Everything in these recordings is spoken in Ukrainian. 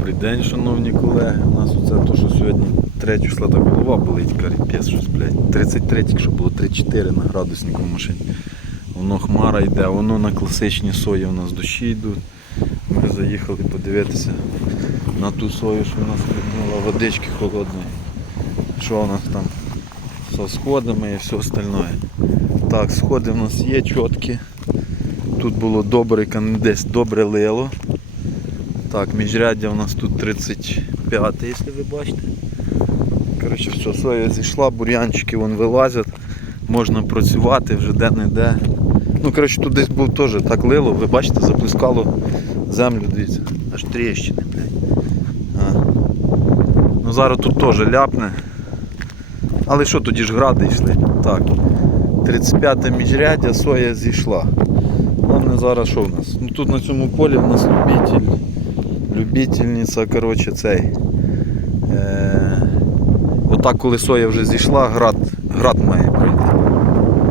Добрий день, шановні колеги. У нас оце то, що сьогодні 3 числа так голова болить, каріпець щось, блядь. 33 тільки що було 3-4 на градуснику в машині. Воно хмара йде, воно на класичні сої у нас дощі йдуть. Ми заїхали подивитися на ту сою, що у нас хлебнула водички холодної. Що у нас там со сходами і все остальное. Так, сходи в нас є чіткі. Тут було добре, десь добре лило. Так, міжряддя у нас тут 35, якщо ви бачите. Коротше, все, соя зійшла, бур'янчики вон вилазять, можна працювати вже де-не-де. Ну, коротше, тут десь був теж так лило, ви бачите, заплескало землю, дивіться, аж тріщини, блядь. А. Ну зараз тут теж ляпне. Але що, тоді ж гради йшли. Так. 35 міжряддя, соя зійшла. Головне зараз що в нас? Ну тут на цьому полі в нас любитель, любительниця, коротше, цей. Е, отак, коли соя вже зійшла, град, град має пройти.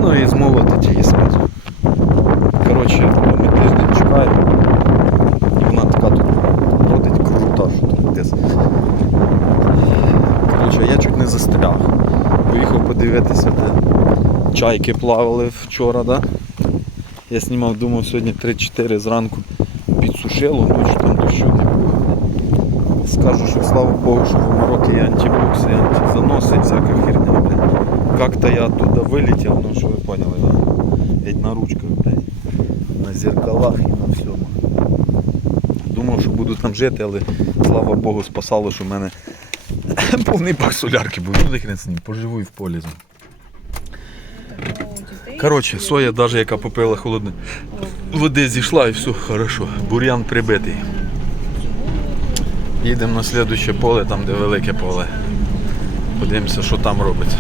Ну і змолотить її зразу. Коротше, ми тиждень чекаємо. І вона така тут родить крута, що тут десь. Коротше, я чуть не застряг. Поїхав подивитися, де чайки плавали вчора, да? Я знімав, думав, сьогодні 3-4 зранку підсушило, ночі там дощу не. Скажу, що слава Богу, що в Марокко є антибокси, антизаноси і всяка херня, блядь. Как-то я оттуда вилетів, ну що ви поняли, да? Геть на ручках, блядь. На зеркалах і на всьому. Думав, що буду там жити, але слава Богу, спасало, що в мене повний бак солярки був. Ну, хрен з ним, поживу і в полі. Коротше, соя, навіть яка попила холодне води зійшла і все хорошо. Бур'ян прибитий. Їдемо на слідуще поле, там де велике поле. Подивимося, що там робиться.